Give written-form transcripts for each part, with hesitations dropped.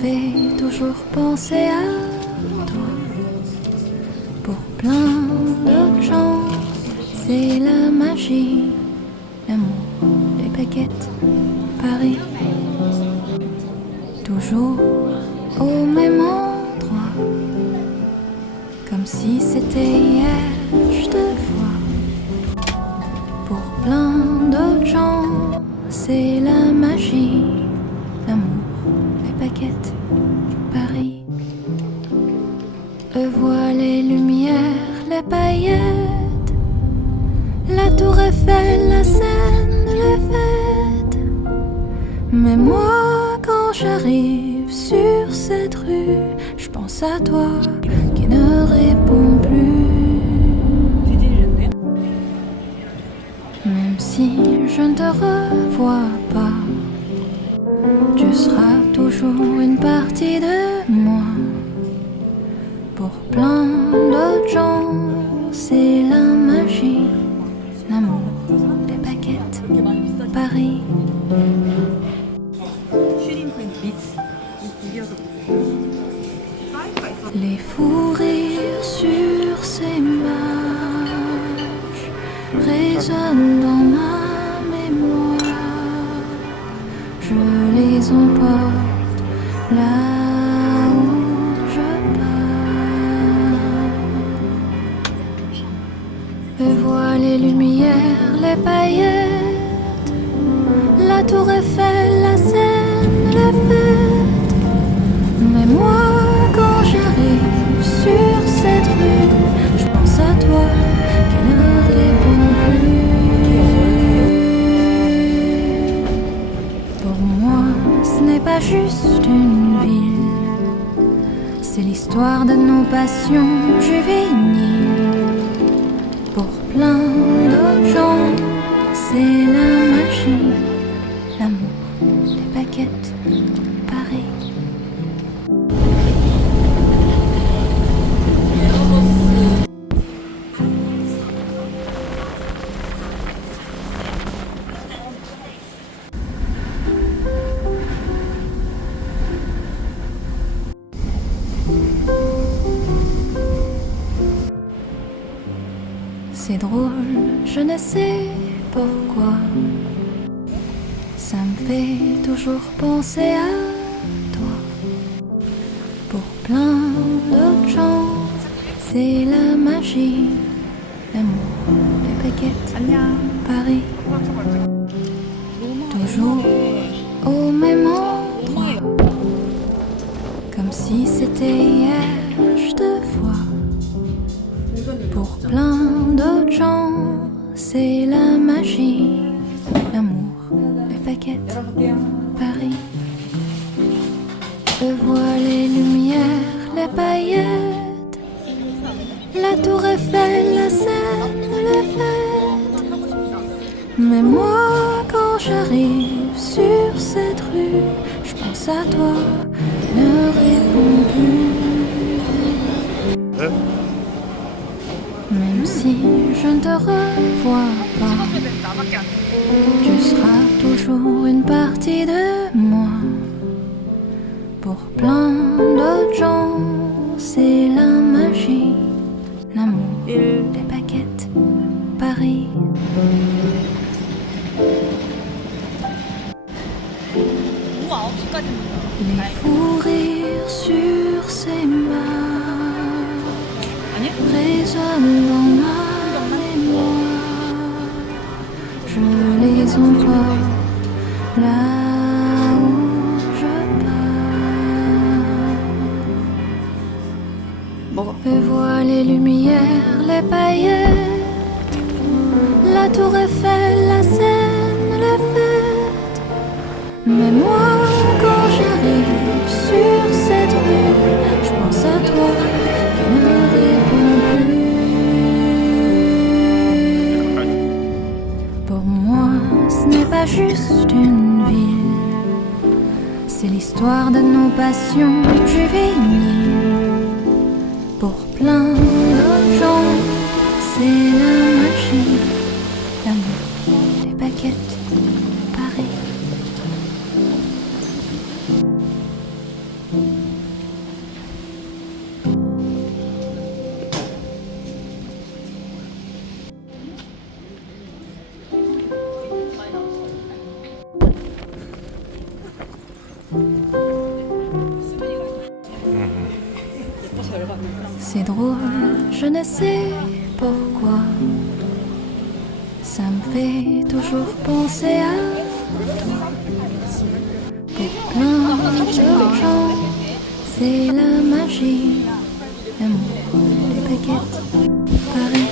fait toujours penser à toi. Pour plein d'autres gens, c'est la magie, l'amour, les baguettes, Paris. Toujours au même endroit, comme si c'était hier, je te vois. Pour plein d'autres gens, c'est la magie, l'amour, les baguettes, Paris. Eux voient les lumières, les paillettes, la tour Eiffel, la Seine, les fêtes. Mais moi, quand j'arrive sur cette rue, je pense à toi qui ne répond plus. Même si je ne te revois pas, tu seras toujours une partie de moi. Pour plein d'autres gens, c'est la magie, l'amour, les baguettes, Paris. Les fous rires sur ces marches résonnent dans ma mémoire. Je les emporte là où je pars. Eux voient les lumières, les paillettes, la tour Eiffel, la Seine, les fêtes. Mais moi, quand j'arrive sur cette rue, je pense à toi qui ne répond plus. Pour moi, ce n'est pas juste une ville, c'est l'histoire de nos passions juvéniles. Pour plein d'autres gens, c'est la magie, l'amour, les baguettes, Paris. C'est drôle, je ne sais pourquoi. Ça me fait toujours penser à toi. Pour plein d'autres gens, c'est la magie, l'amour, les baguettes, Paris. Toujours au même endroit, comme si c'était hier, je te vois. Pour plein d'autres gens, c'est la magie, l'amour, les baguettes, Paris. Eux voient les lumières, les paillettes, la tour Eiffel, la Seine, les fêtes. Mais moi, quand j'arrive sur cette rue, je pense à toi qui ne répond plus. Même si je ne te revois pas, tu seras toujours une partie de moi. Pour plein d'autres gens, c'est la magie, l'amour, les baguettes, Paris. Les fous rires sur ces marches résonnent dans ma mémoire. Je les emporte là où je pars. Eux voient les lumières, les paillettes, la tour Eiffel, la Seine, les fêtes. Mais moi, quand j'arrive sur cette rue, je pense à toi qui ne répond plus. Pour moi, ce n'est pas juste une ville, c'est l'histoire de nos passions juvéniles. Pour plein d'autres gens, c'est la magie, l'amour, les baguettes, Paris. C'est drôle, je ne sais pourquoi. Ça me fait toujours penser à toi. Pour plein de gens, c'est la magie. L'amour, les baguettes, Paris.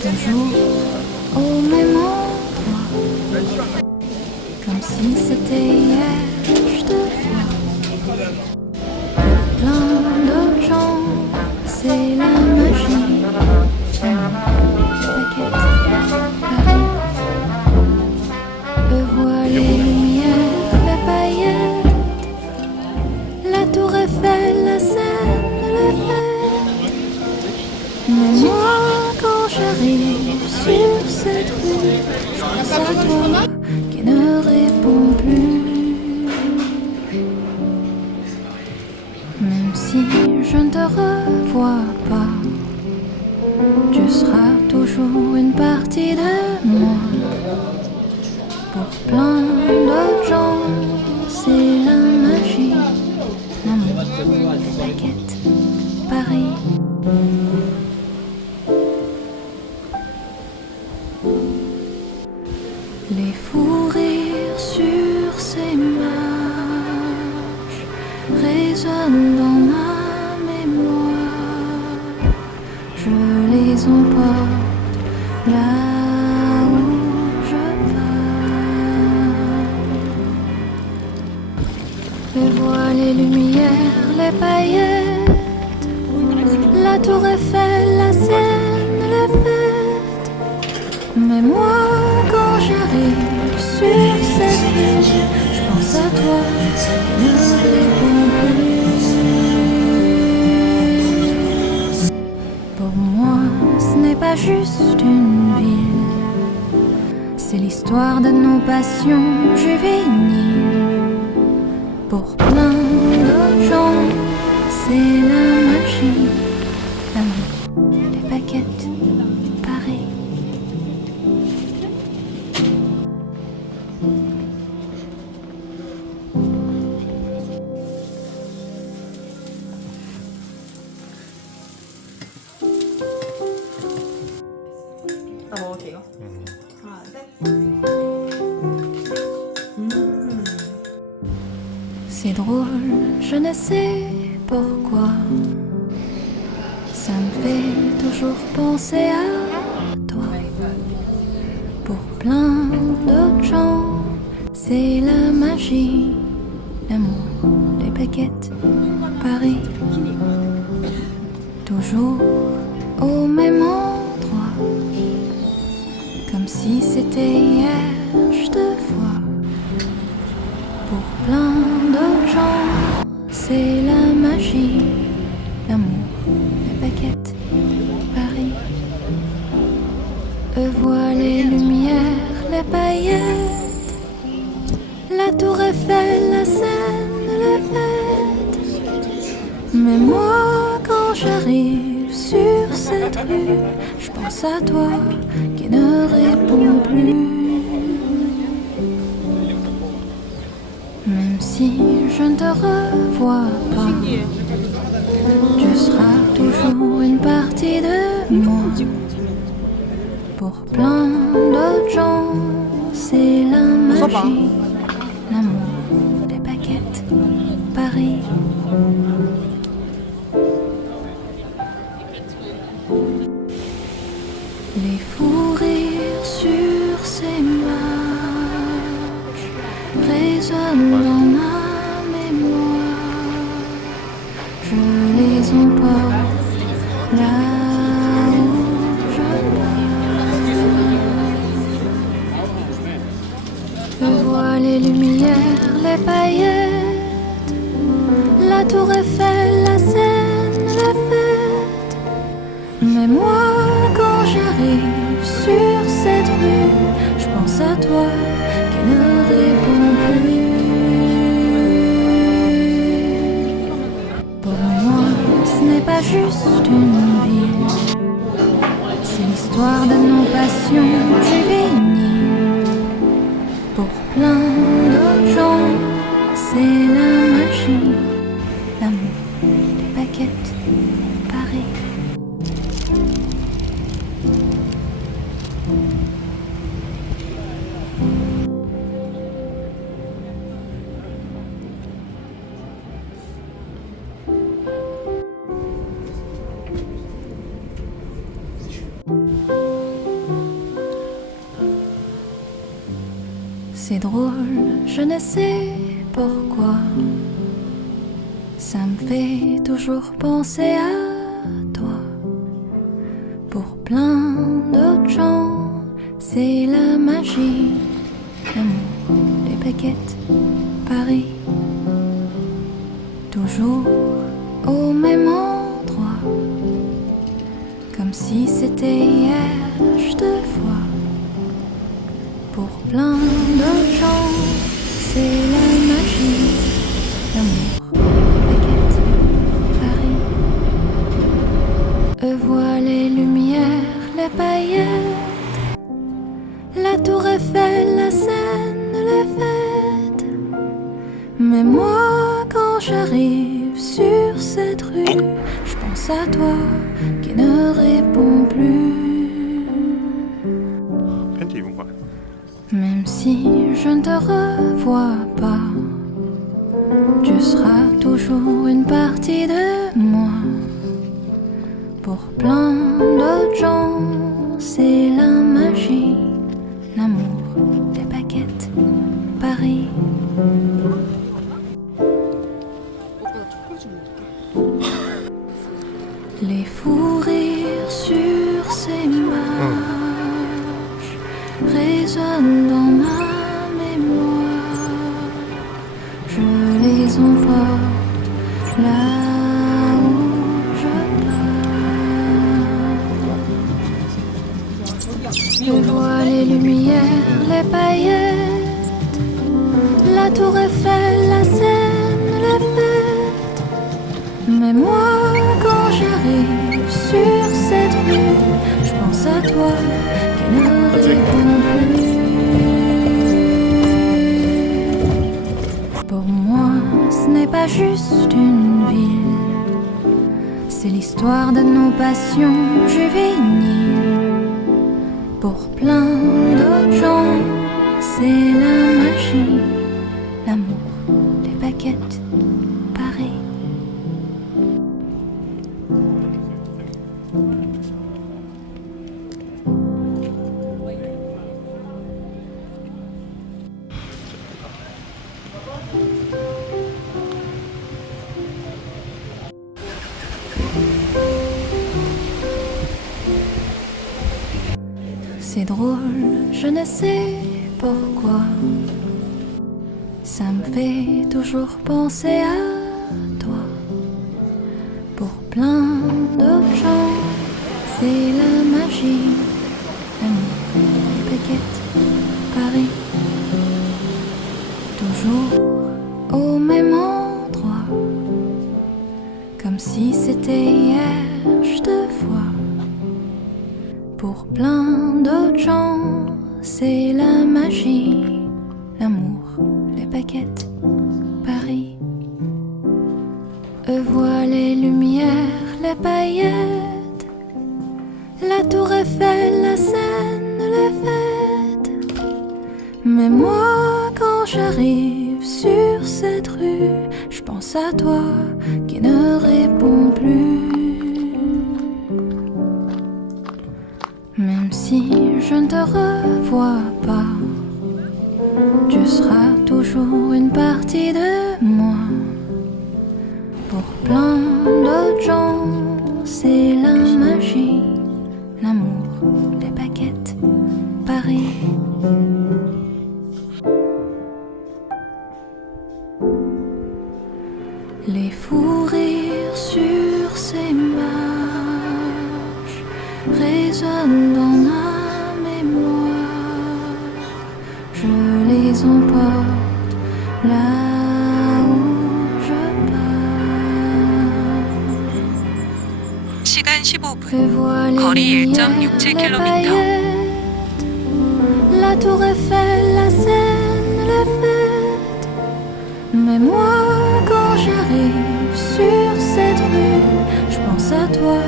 Toujours au même endroit. Comme si c'était hier, je te vois. Pour plein d'autres gens, c'est la magie. L'amour, les baguettes, Paris. Je vois les lumières, les paillettes, la tour Eiffel, la Seine, le fait. Mais moi, quand j'arrive sur cette rue, je pense à toi qui ne répond plus. Même si je ne te revois pas, tu seras toujours une partie de moi. Pour plein d'autres gens, c'est la magie. L'amour, les baguettes, Paris. Les fous rires sur ces marches résonnent dans ma mémoire. Je les emporte là où je pars. Je vois les lumières, les paillettes, la tour Eiffel, la Seine, le fait. Mais moi, quand j'arrive sur cette rue, je pense à toi, qui ne réponds plus. Pour moi, ce n'est pas juste une ville, c'est l'histoire de nos passions juvéniles. Pour plein d'autres gens, c'est la magie, l'amour, les baguettes, Paris. 나 먹을게요. 하나, 셋. C'est drôle, je ne sais pourquoi. Ça me fait toujours penser à toi. Pour plein d'autres gens, c'est la magie. L'amour, les baguettes, Paris. Toujours au même endroit. Comme si c'était hier, je te vois. Pour plein d'autres gens, c'est la magie. L'amour, les baguettes, Paris. Eux voient les lumières, les paillettes, la tour Eiffel, la Seine, le fait. Mais moi, quand j'arrive sur cette rue, je pense à toi qui ne répond plus. Même si je ne te revois pas, tu seras toujours une partie de moi. Pour plein d'autres gens, c'est la magie. L'amour, les baguettes, Paris. Les fous rires sur ces marches résonnent dans ma mémoire. Je les emporte là où je pars. Je vois les lumières, les paillettes, la tour Eiffel, la Seine, la fête. Mais moi, quand j'arrive sur cette rue, je pense à toi qui ne répond plus. Pour moi, ce n'est pas juste une ville, c'est l'histoire de nos passions juvéniles. Pour plein d'autres gens, c'est la magie, l'amour, C'est drôle, je ne sais pourquoi. Ça me fait toujours penser à toi. Pour plein d'autres gens, c'est la magie. L'amour, les baguettes, Paris. Toujours au même endroit. Comme si c'était hier, je te vois. Pour plein d'autres gens, c'est la magie. L'amour, les baguettes, Paris. Eux voient les lumières, les paillettes, la tour Eiffel, la Seine, les fêtes. Mais moi, quand j'arrive sur cette rue, je pense à toi qui ne réponds plus. 팬티 입은 거야? Même si je ne te revois pas, tu seras toujours une partie de moi. Pour plein d'autres gens, c'est la magie, l'amour, les baguettes, Paris. Les fous rires sur ces marches résonnent dans ma mémoire. Je les emporte là où je pars. Je vois les lumières, les paillettes, la tour Eiffel, la Seine, les fêtes. Mais moi, quand j'arrive sur cette rue, je pense à toi qui ne répond plus. Pour moi, ce n'est pas juste une ville, c'est l'histoire de nos passions juvéniles. Pour plein d'autres gens, c'est la magie, l'amour, les baguettes, Paris. C'est drôle, je ne sais pourquoi. Ça me fait toujours penser à toi. Pour plein d'autres gens, c'est la magie, l'amour, les baguettes, Paris. Toujours au même endroit. Comme si c'était hier, je te vois. Pour plein d'autres gens, c'est la magie, l'amour, les baguettes, Paris. Eux voient les lumières, les paillettes, la tour Eiffel, la Seine, les fêtes. Mais moi, quand j'arrive sur cette rue, je pense à toi qui ne réponds plus. Même si je ne te revois pas, tu seras toujours une partie de moi. Pour plein d'autres gens, c'est la magie, l'amour, les baguettes, Paris. Les fous rires sur ces marches résonnent dans ma mémoire. Je les emporte là où je pars. 시간 15분. Je vois les 거리 lumières, 1.67 les km. paillettes, la tour Eiffel, la Seine, les fêtes. Mais moi, quand j'arrive sur cette rue, je pense à toi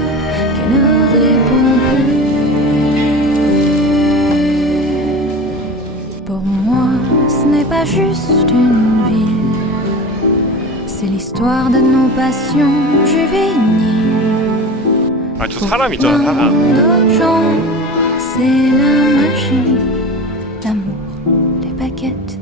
qui ne réponds plus. Pour moi, ce n'est pas juste une ville, c'est l'histoire de nos passions juvéniles. 아, 저 사람 있잖아, 사람. D'autres gens, c'est la magie, l'amour, les baguettes,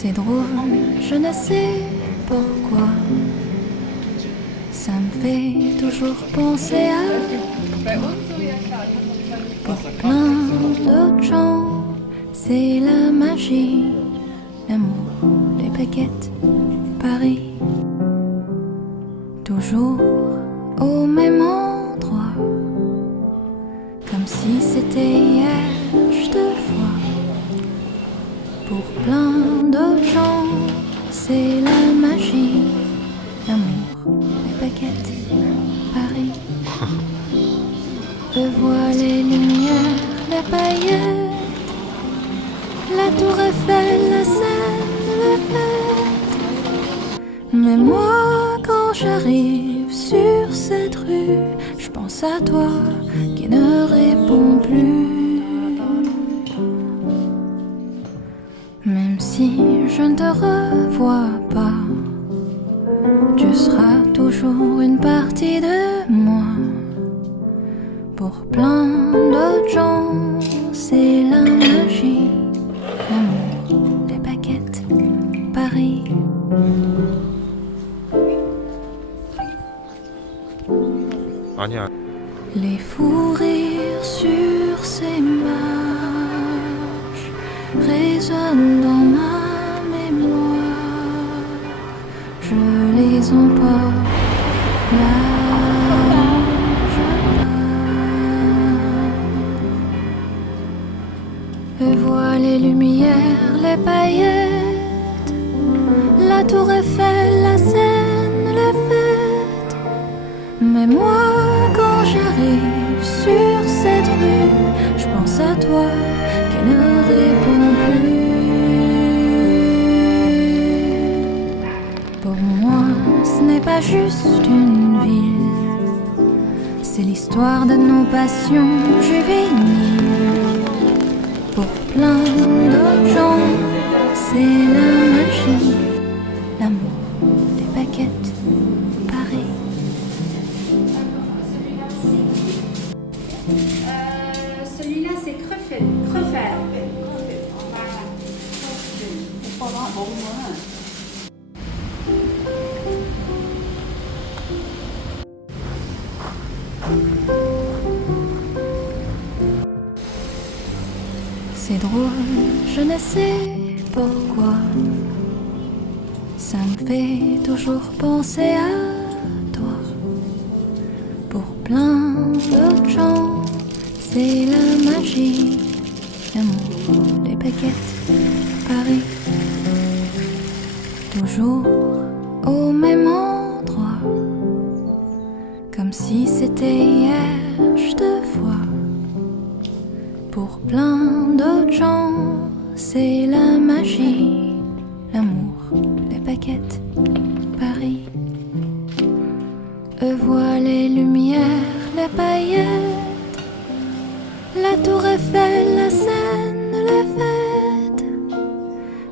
C'est drôle, je ne sais pourquoi. Ça me fait toujours penser à pour plein d'autres gens. C'est la magie, l'amour, les baguettes, Paris. Toujours au même endroit, comme si c'était hier, je te vois. Pour plein d'autres gens, c'est la magie, l'amour, les baguettes, Paris. Je vois les lumières, les paillettes, la tour Eiffel, la Seine, les fêtes. Mais moi, quand j'arrive sur cette rue, je pense à toi qui ne répond plus. Même si je ne te revois pas, tu seras toujours une partie de moi. Pour plein d'autres gens, c'est la magie, l'amour, les baguettes, Paris. 아니야. Les fous rires sur ces marches résonnent dans ma mémoire. Je les emporte là où je pars. Je vois les lumières, les paillettes, la tour Eiffel, la Seine, les fêtes. Mais moi, quand j'arrive sur cette rue, je pense à toi qui ne répond plus. Pour moi, ce n'est pas juste une ville, c'est l'histoire de nos passions juvéniles. Pour plein d'autres gens, c'est la magie, l'amour, les baguettes, Paris. celui-là c'est Crefel. Crefel. 오빠가 먹으면 C'est drôle, je ne sais pourquoi. Ça me fait toujours penser à toi. Pour plein d'autres gens, c'est la magie, l'amour, les baguettes, Paris. Toujours au même endroit, comme si c'était hier, je te vois. Pour plein d'autres gens, c'est la magie, l'amour, les baguettes, Paris. Je vois les lumières, les paillettes, la tour Eiffel, la Seine, les fêtes.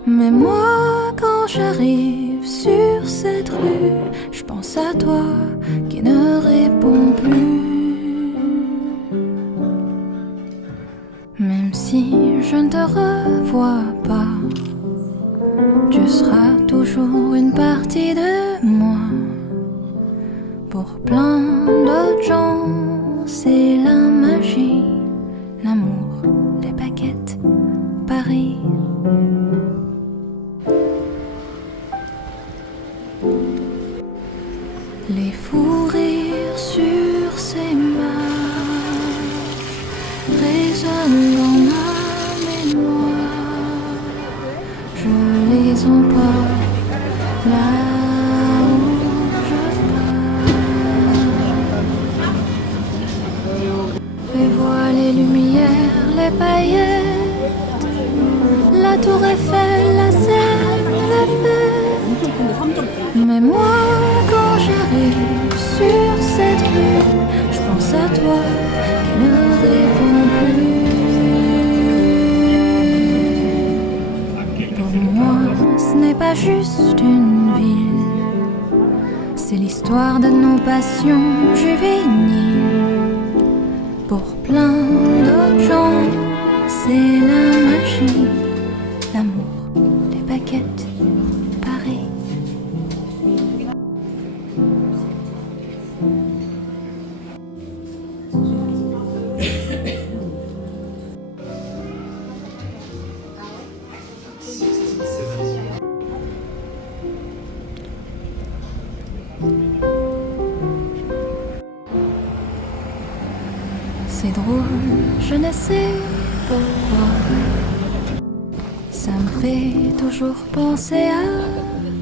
Mais moi, quand j'arrive sur cette rue, je pense à toi qui ne répond plus. Même si je ne te revois pas, tu seras toujours une partie de moi. Pour plein d'autres gens, c'est la magie, l'amour, les baguettes, Paris. Les fous rires sur ces marches résonnent dans ma mémoire. Je les emporte là où je pars. Je vois les lumières, les paillettes, la tour Eiffel, la Seine, les fêtes. Mais moi, quand j'arrive sur cette rue, je pense à toi qui ne répond plus. Pour moi, ce n'est pas juste une ville, c'est l'histoire de nos passions juvéniles. Pour plein d'autres gens, c'est la magie, l'amour, les baguettes, drôle, je ne sais pourquoi. Ça me fait toujours penser à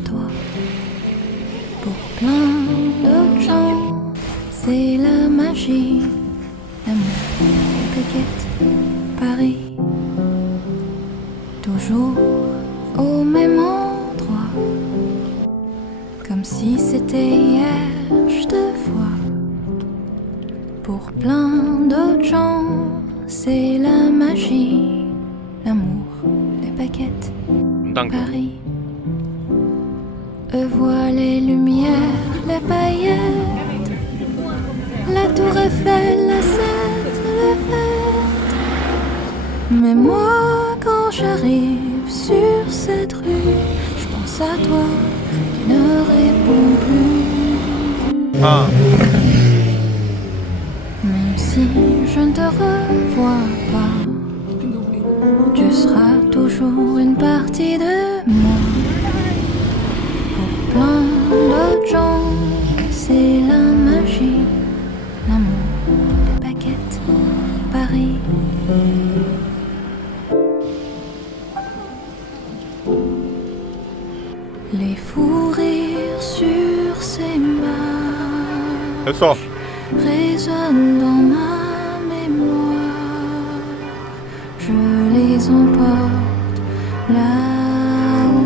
toi. Pour plein d'autres gens, c'est la magie, l'amour, les baguettes, Paris. Toujours au même endroit, comme si c'était hier, je te vois. Pour plein d'autres gens, c'est la magie, l'amour, les baguettes, Paris. Eux voient les lumières, les paillettes, la tour Eiffel, la Seine, les fêtes. Mais moi, quand j'arrive sur cette rue, je pense à toi qui ne réponds plus. Ah. Même si je ne te revois pas, tu seras toujours une partie de moi. Pour plein d'autres gens, c'est la magie, l'amour, les baguettes, Paris. Les fous rires sur ces marches 됐어. résonnent dans ma mémoire. Je les emporte là où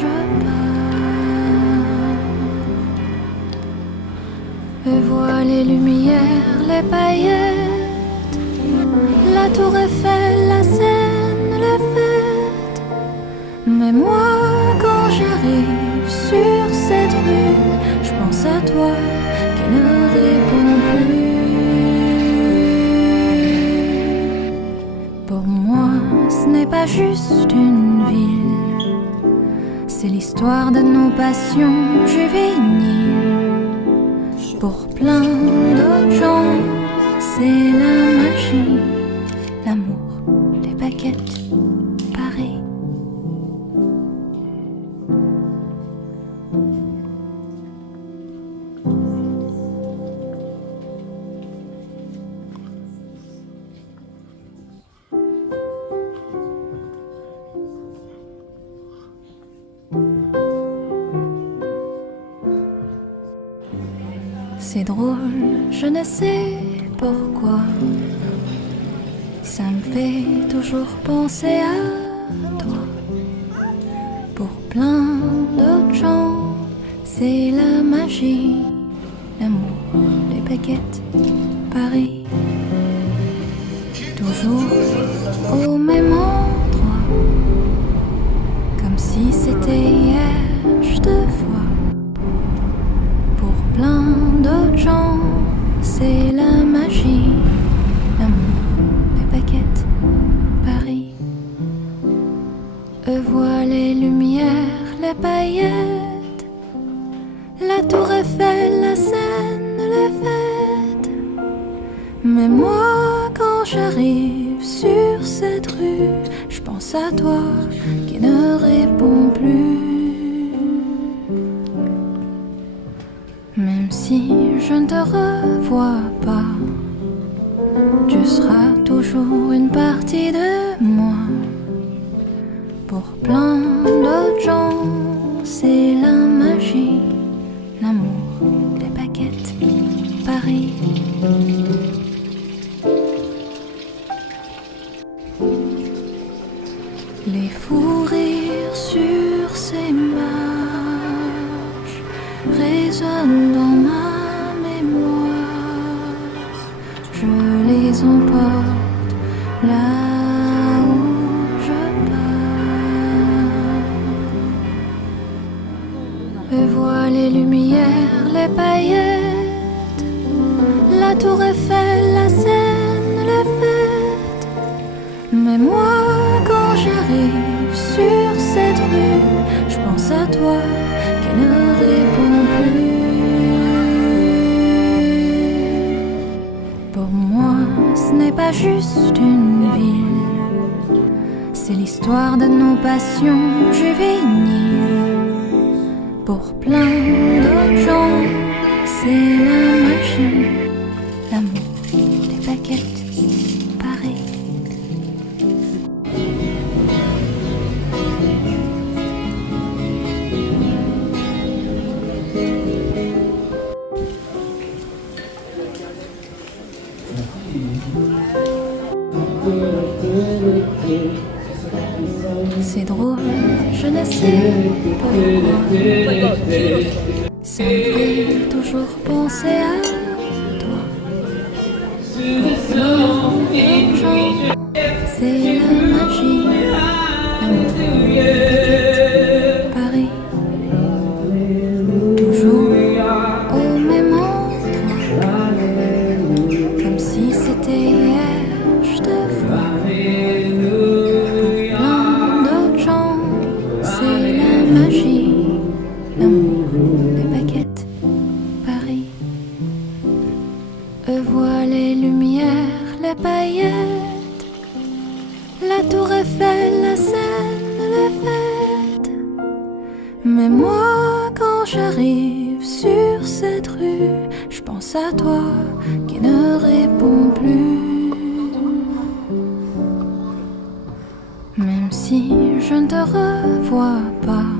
je pars. Et vois les lumières, les paillettes, la tour Eiffel, la Seine, les fêtes. Mais moi, quand j'arrive sur cette rue, je pense à toi qui ne réponds plus. Pour moi, ce n'est pas juste une ville, c'est l'histoire de nos passions juvéniles. Pour plein d'autres gens, c'est la magie, l'amour, les baguettes, Paris. C'est drôle, je ne sais pourquoi. Ça me fait toujours penser à toi. Pour plein d'autres gens, c'est la magie, l'amour, les baguettes, Paris. Toujours au même endroit, comme si c'était hier, je te vois. Pour plein d'autres gens, c'est la magie, l'amour, les baguettes, Paris. Eux voient les lumières, les paillettes, la tour Eiffel, la Seine, les fêtes. Mais moi, quand j'arrive sur cette rue, je pense à toi qui ne réponds plus. Même si je ne te revois pas, tu seras toujours une partie de moi. Pour plein d'autres gens, c'est la magie, l'amour, les baguettes, Paris. Les fous rires sur ces marches résonnent dans ma mémoire. Je les emporte là où je pars. Et vois les lumières, les paillettes, la tour Eiffel, la Seine, les fêtes. Mais moi, quand j'arrive sur cette rue, je pense à toi qui ne réponds plus. Pour moi, ce n'est pas juste une ville, c'est l'histoire de nos passions juvéniles. Pour plein d'autres gens, c'est la magie, l'amour, les baguettes, C'est drôle, je ne sais pourquoi. Ça me fait toujours penser à toi. Pour plein de gens, c'est la magie. L'amour, peut-être Paris. Toujours au même endroit. Comme si c'était hier, je te vois. Pour plein d'autres gens, c'est la magie. L'amour, les baguettes, Paris. Eux voient les lumières, les paillettes, la tour Eiffel, la Seine, les fêtes. Mais moi, quand j'arrive sur cette rue, je pense à toi qui ne réponds plus. Même si je ne te revois pas,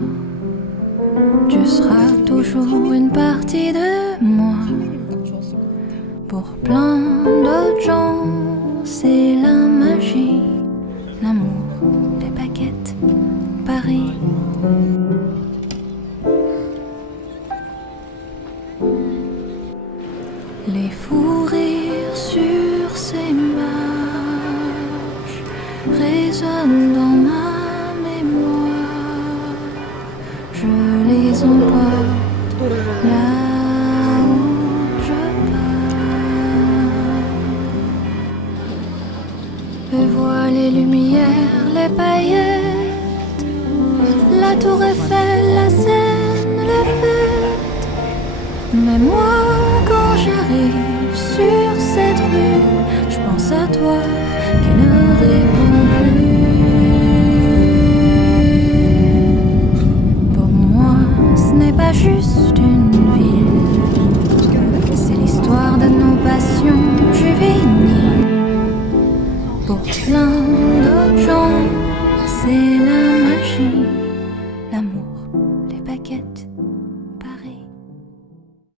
tu seras toujours une partie de moi. Pour plein d'autres gens, c'est la magie, l'amour, les baguettes, Paris. Les fous rires sur ces marches résonnent dans ma mémoire. Je les emporte là où je pars. Eux voient les lumières, les paillettes, la tour Eiffel, la Seine, les fêtes. Mais moi, quand j'arrive sur cette rue, je pense à toi qui ne réponds plus. Pour moi, ce n'est pas juste une ville, c'est l'histoire de nos passions juvéniles. Pour plein d'autres gens, c'est la